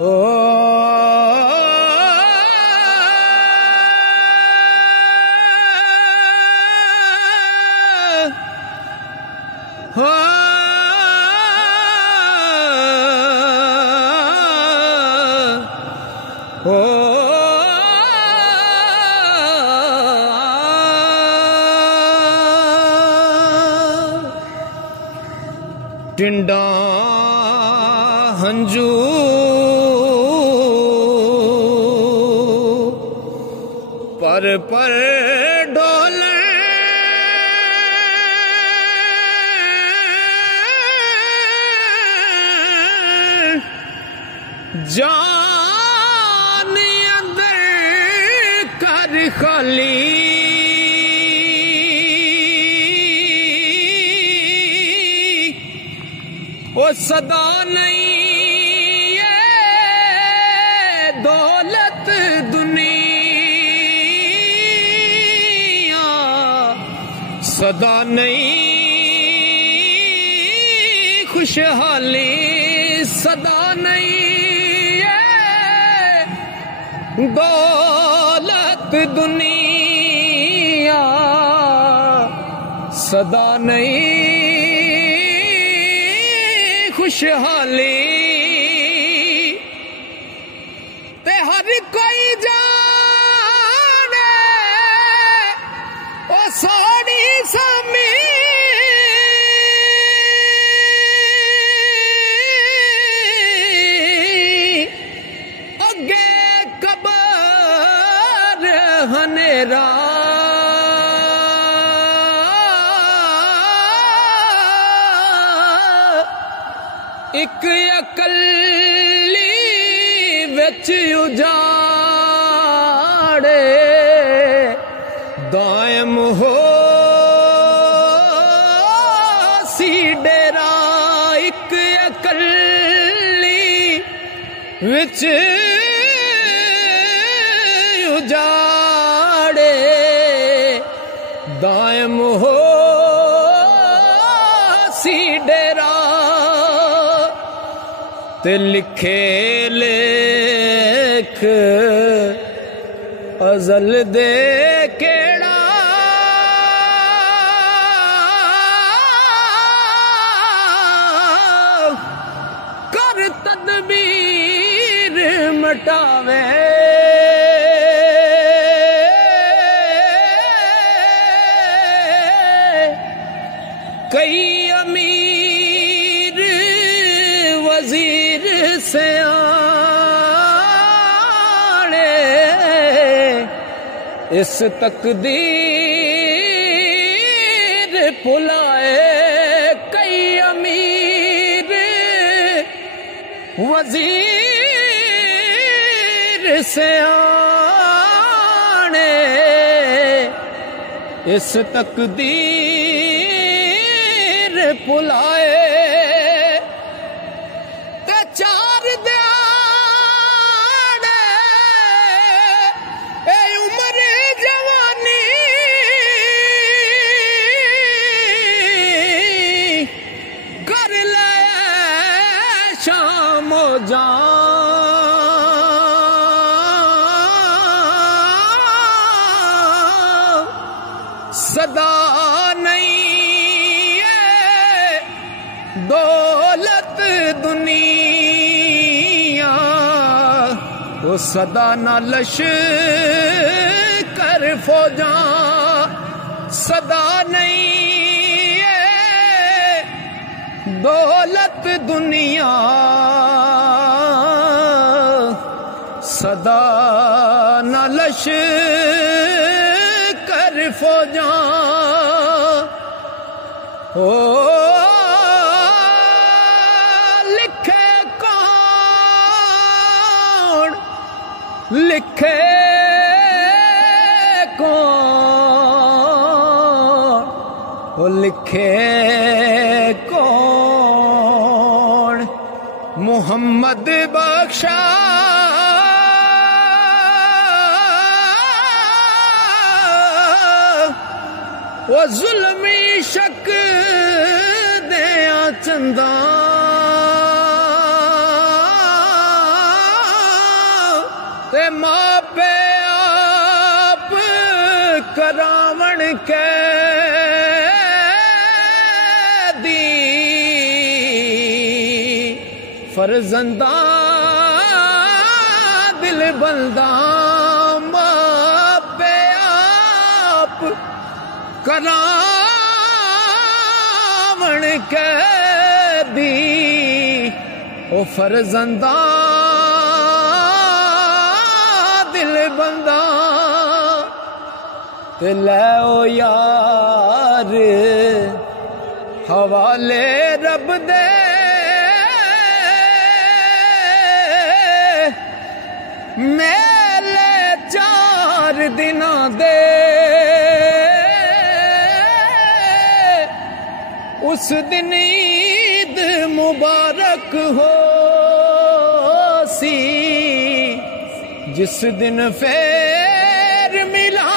हो टिंडा हंजू पर डोले जान अंदर कर खाली वो सदा नहीं है दौलत दुनिया, सदा नहीं खुशहाली, सदा नहीं है दौलत दुनिया, सदा नहीं खुशहाली। ते हर कोई जाने ओ सोनी सामी अगे कबर हनेरा, एक अकली विच उजाड़े दायम हो सी डेरा, एक अकली विच उजाड़े दायम हो सी डेरा। ते लिखे लेख अजल दे केड़ा कर तदबीर मटावे, कई अमीर वजीर से आड़े इस तकदीर भुलाए, कई अमीर वजीर से आड़े इस तकदीर भुलाए। चार दिहाड़े ए उम्र जवानी कर ले शाम जान, सदा नहीं है दौलत दुनिया, वो सदा न लश कर फौजा, सदा नहीं है दौलत दुनिया, सदा न लश कर फौजा। ओ लिखे कौन, वो लिखे कौन, मोहम्मद बख्शा वो जुल्मी शक दे चंदा ते मापे आप करावण के दी फर्जंदा दिल बंदा मापे आप करावण के दी ओ फर्जंदा दिल बंदा ते लै ओ यार हवाले रब दे मेले 4 दिनां दे उस दिन ईद मुबारक हो सी जिस दिन फेर मिला